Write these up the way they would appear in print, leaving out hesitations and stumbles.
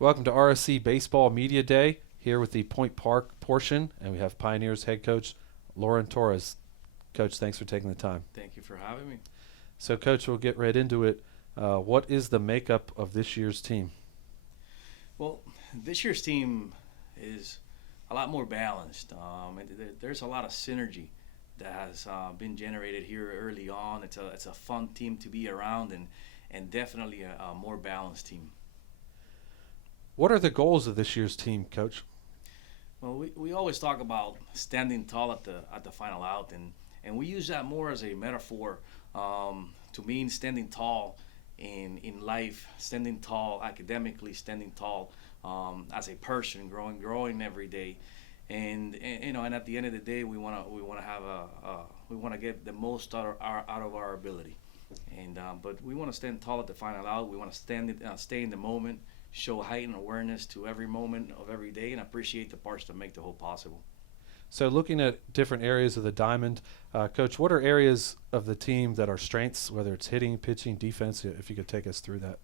Welcome to RSC Baseball Media Day here with the Point Park portion, and we have Pioneers head coach Lauren Torres. Coach, thanks for taking the time. Thank you for having me. So, Coach, we'll get right into it. What is the makeup of this year's team? Well, this year's team is a lot more balanced. There's a lot of synergy that has been generated here early on. It's a fun team to be around and definitely a more balanced team. What are the goals of this year's team, Coach? Well, we always talk about standing tall at the final out, and we use that more as a metaphor to mean standing tall in life, standing tall academically, standing tall as a person, growing every day, and at the end of the day, we want to get the most out of our ability, but we want to stand tall at the final out. We want to stay in the moment, show heightened awareness to every moment of every day, and appreciate the parts that make the whole possible. So, looking at different areas of the diamond, Coach, what are areas of the team that are strengths, whether it's hitting, pitching, defense? If you could take us through that.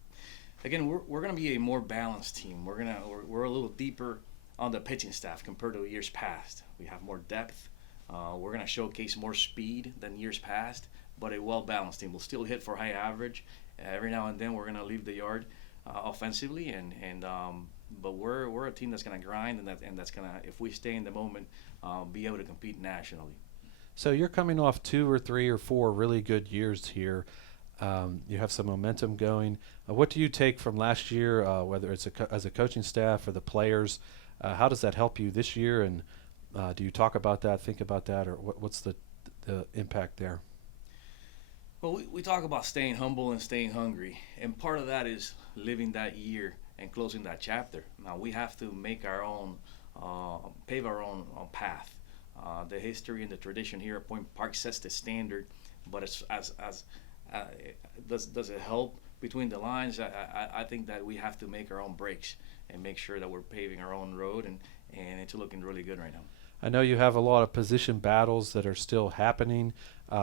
Again, we're going to be a more balanced team. We're a little deeper on the pitching staff compared to years past. We have more depth. We're going to showcase more speed than years past, but a well-balanced team. We'll still hit for high average. Every now and then, we're going to leave the yard offensively, but we're a team that's going to grind, and that's going to, if we stay in the moment, be able to compete nationally. So you're coming off 2 or 3 or 4 really good years here. You have some momentum going. What do you take from last year, whether it's as a coaching staff or the players? How does that help you this year? And do you talk about that, think about that, or what's the impact there? Well, we talk about staying humble and staying hungry, and part of that is living that year and closing that chapter. Now we have to make our own, pave our own path. The history and the tradition here at Point Park sets the standard, but uh, does it help between the lines? I think that we have to make our own breaks and make sure that we're paving our own road, and it's looking really good right now. I know you have a lot of position battles that are still happening.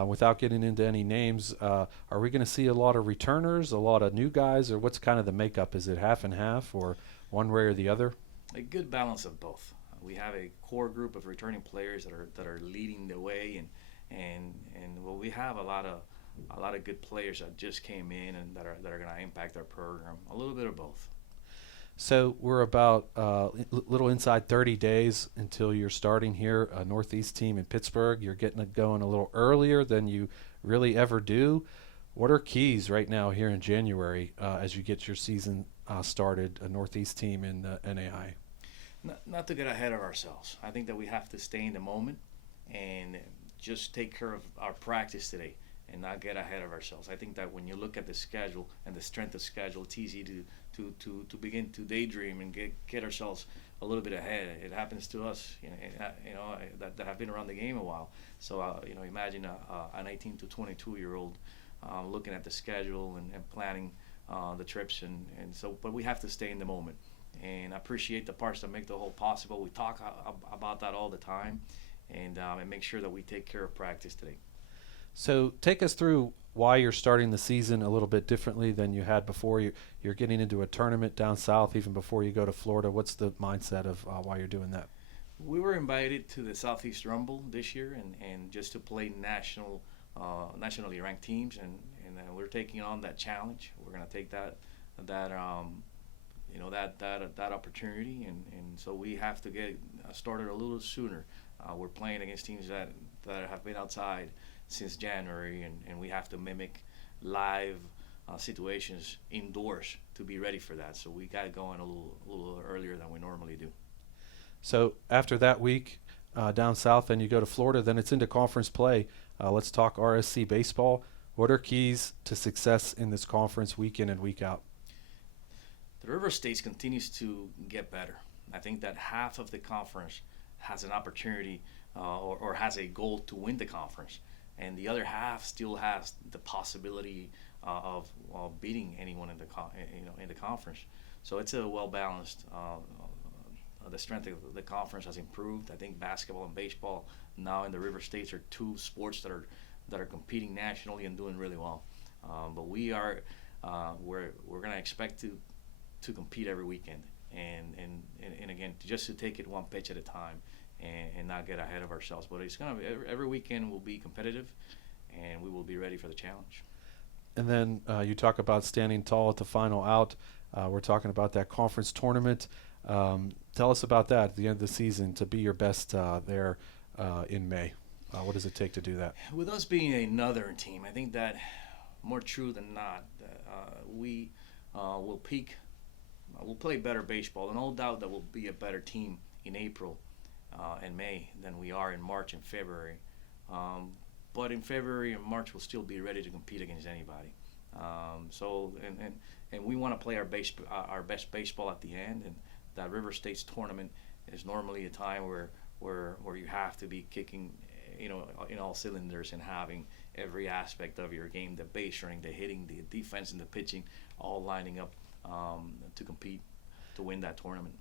Without getting into any names, are we going to see a lot of returners, a lot of new guys, or what's kind of the makeup? Is it half and half, or one way or the other? A good balance of both. We have a core group of returning players that are leading the way, and well, we have a lot of good players that just came in and that are going to impact our program. A little bit of both. So we're about little inside 30 days until you're starting here, a Northeast team in Pittsburgh. You're getting it going a little earlier than you really ever do. What are keys right now here in January as you get your season started, a Northeast team in the NAI? Not to get ahead of ourselves. I think that we have to stay in the moment and just take care of our practice today and not get ahead of ourselves. I think that when you look at the schedule and the strength of schedule, it's easy to begin to daydream and get ourselves a little bit ahead. It happens to us, that have been around the game a while. So, imagine an 18 to 22-year-old looking at the schedule and planning the trips, but we have to stay in the moment and appreciate the parts that make the whole possible. We talk about that all the time, and make sure that we take care of practice today. So take us through why you're starting the season a little bit differently than you had before. You're getting into a tournament down south even before you go to Florida. What's the mindset of why you're doing that? We were invited to the Southeast Rumble this year, and just to play nationally ranked teams, and we're taking on that challenge. We're going to take that opportunity, and so we have to get started a little sooner. We're playing against teams that have been outside since January, and we have to mimic live situations indoors to be ready for that. So we got going a little earlier than we normally do. So after that week down south, then you go to Florida, then it's into conference play. Let's talk RSC baseball. What are keys to success in this conference week in and week out? The River States continues to get better. I think that half of the conference has an opportunity or has a goal to win the conference, and the other half still has the possibility of beating anyone in the conference. So it's a well balanced. The strength of the conference has improved. I think basketball and baseball now in the River States are two sports that are competing nationally and doing really well. But we're going to expect to compete every weekend. and again, just to take it one pitch at a time and not get ahead of ourselves. But it's gonna be, every weekend will be competitive, and we will be ready for the challenge. And then you talk about standing tall at the final out. We're talking about that conference tournament. Tell us about that at the end of the season to be your best there in May. What does it take to do that? With us being a northern team, I think that more true than not, we will peak. We'll play better baseball, and no doubt that we'll be a better team in April and May than we are in March and February. But in February and March, we'll still be ready to compete against anybody. And we want to play our best baseball at the end. And that River States tournament is normally a time where you have to be kicking, in all cylinders and having every aspect of your game, the base running, the hitting, the defense, and the pitching, all lining up to compete to win that tournament.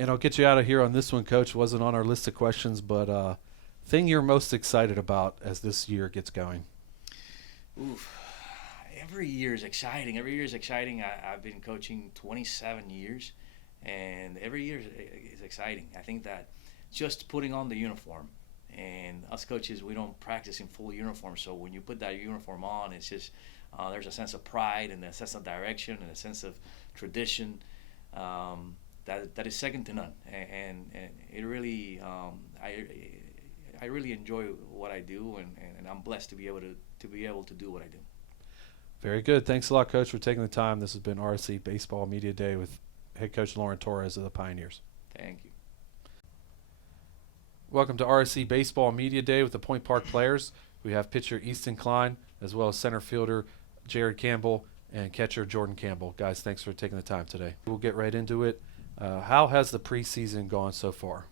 And I'll get you out of here on this one, Coach. Wasn't on our list of questions, but thing you're most excited about as this year gets going? Oof. Every year is exciting. I've been coaching 27 years, and every year is exciting. I think that just putting on the uniform, and us coaches, we don't practice in full uniform, so when you put that uniform on, it's just there's a sense of pride and a sense of direction and a sense of tradition that is second to none. And it really, I really enjoy what I do, and I'm blessed to be able to do what I do. Very good. Thanks a lot, Coach, for taking the time. This has been RSC Baseball Media Day with head coach Lauren Torres of the Pioneers. Thank you. Welcome to RSC Baseball Media Day with the Point Park players. We have pitcher Easton Klein, as well as center fielder Jared Campbell and catcher Jordan Campbell. Guys, thanks for taking the time today. We'll get right into it. How has the preseason gone so far?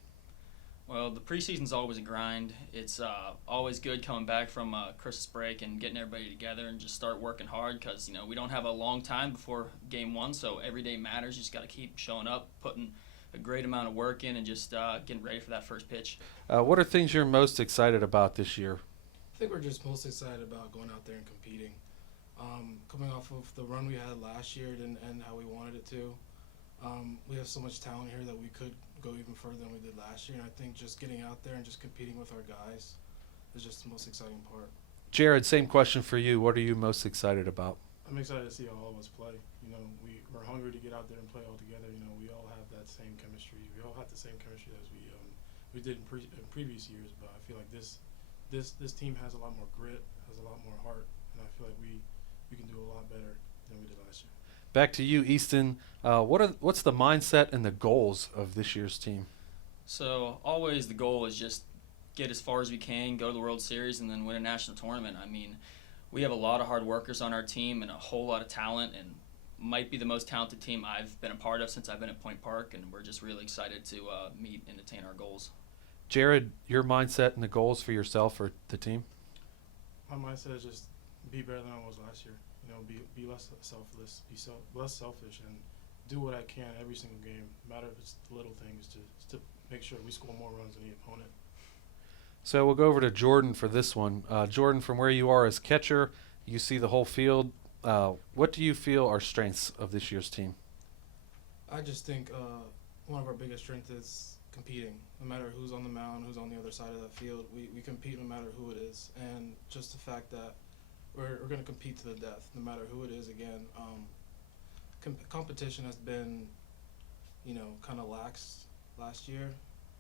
Well, the preseason's always a grind. It's always good coming back from Christmas break and getting everybody together and just start working hard because, we don't have a long time before game one, so every day matters. You just got to keep showing up, putting a great amount of work in, and just getting ready for that first pitch. What are things you're most excited about this year? I think we're just most excited about going out there and competing. Coming off of the run we had last year, it didn't end how we wanted it to. We have so much talent here that we could go even further than we did last year, and I think just getting out there and just competing with our guys is just the most exciting part. Jared, same question for you. What are you most excited about? I'm excited to see all of us play. We're hungry to get out there and play all together. We all have that same chemistry. We all have the same chemistry as we did in previous years, but I feel like this team has a lot more grit, has a lot more heart, and I feel like we can do a lot better than we did last year. Back to you, Easton. What's the mindset and the goals of this year's team? So always the goal is just get as far as we can, go to the World Series, and then win a national tournament. I mean, we have a lot of hard workers on our team and a whole lot of talent, and might be the most talented team I've been a part of since I've been at Point Park, and we're just really excited to meet and attain our goals. Jared, your mindset and the goals for yourself or the team? My mindset is just be better than I was last year. Be less selfless, less selfish, and do what I can every single game. No matter if it's the little things, just to make sure we score more runs than the opponent. So we'll go over to Jordan for this one. Jordan, from where you are as catcher, you see the whole field. What do you feel are strengths of this year's team? I just think one of our biggest strengths is competing. No matter who's on the mound, who's on the other side of that field, we compete no matter who it is. And just the fact that we're going to compete to the death, no matter who it is. Again, competition has been, kind of lax last year.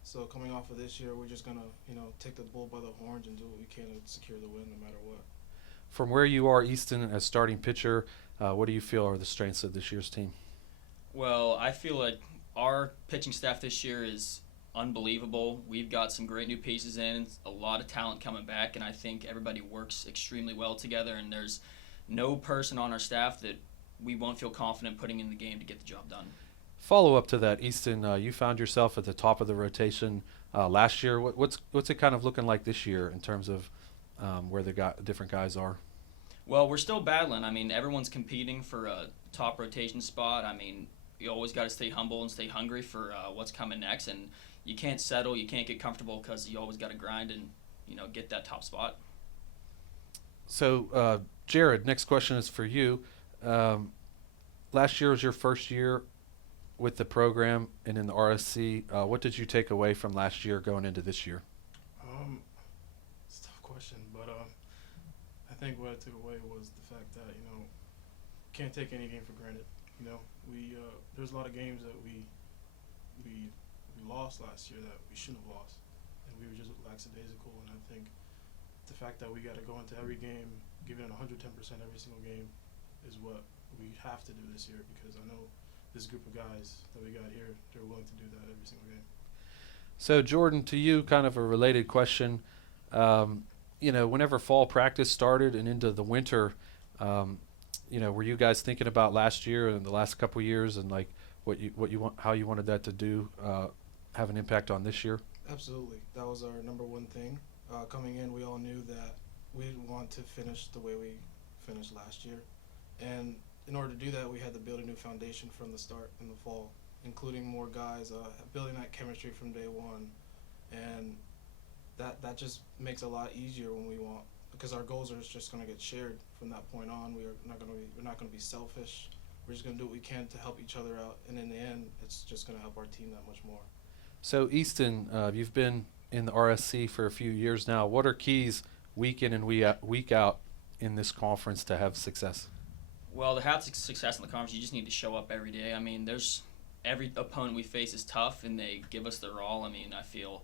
So coming off of this year, we're just going to, take the bull by the horns and do what we can to secure the win no matter what. From where you are, Easton, as starting pitcher, what do you feel are the strengths of this year's team? Well, I feel like our pitching staff this year is unbelievable. We've got some great new pieces in, a lot of talent coming back, and I think everybody works extremely well together, and there's no person on our staff that we won't feel confident putting in the game to get the job done. Follow up to that, Easton, you found yourself at the top of the rotation last year. What's it kind of looking like this year in terms of where the different guys are? Well, we're still battling. I mean, everyone's competing for a top rotation spot. I mean, you always got to stay humble and stay hungry for what's coming next, and you can't settle, you can't get comfortable because you always got to grind and get that top spot. So, Jared, next question is for you. Last year was your first year with the program and in the RSC, what did you take away from last year going into this year? It's a tough question, but I think what I took away was the fact that can't take any game for granted. We there's a lot of games that we lost last year that we shouldn't have lost, and we were just lackadaisical. And I think the fact that we got to go into every game giving it 110% every single game is what we have to do this year, because I know this group of guys that we got here, they're willing to do that every single game. So, Jordan, to you, kind of a related question. Whenever fall practice started and into the winter, were you guys thinking about last year and the last couple of years and like what you want, how you wanted that to do, have an impact on this year? Absolutely. That was our number one thing. Coming in, we all knew that we didn't want to finish the way we finished last year. And in order to do that, we had to build a new foundation from the start in the fall, including more guys, building that chemistry from day one. And that just makes it a lot easier when we want, because our goals are just going to get shared from that point on. We're not going to be selfish. We're just going to do what we can to help each other out, and in the end, it's just going to help our team that much more. So, Easton, you've been in the RSC for a few years now. What are keys week in and week out in this conference to have success? Well, to have success in the conference, you just need to show up every day. I mean, every opponent we face is tough, and they give us their all. I mean, I feel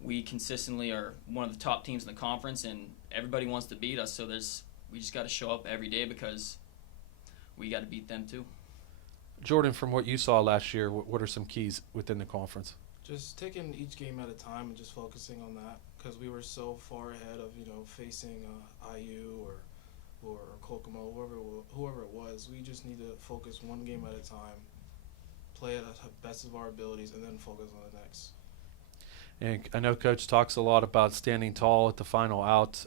we consistently are one of the top teams in the conference, and everybody wants to beat us. So we just got to show up every day because we got to beat them too. Jordan, from what you saw last year, what are some keys within the conference? Just taking each game at a time and just focusing on that, because we were so far ahead of facing IU or Kokomo, whoever it was. We just need to focus one game at a time, play at the best of our abilities, and then focus on the next. And I know Coach talks a lot about standing tall at the final out.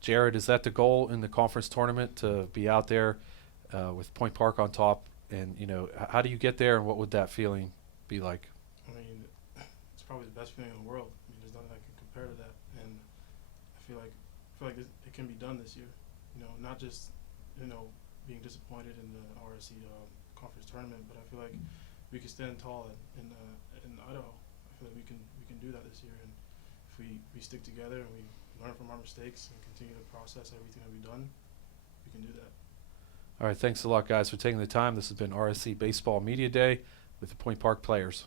Jared, is that the goal in the conference tournament, to be out there with Point Park on top? And how do you get there, and what would that feeling be like? I mean, it's probably the best feeling in the world. I mean, there's nothing that can compare to that. And I feel like it can be done this year. Not just being disappointed in the RSC conference tournament, but I feel like we can stand tall in Idaho. I feel like we can do that this year, and if we stick together and we learn from our mistakes and continue to process everything that we've done, we can do that. All right, thanks a lot, guys, for taking the time. This has been RSC Baseball Media Day with the Point Park players.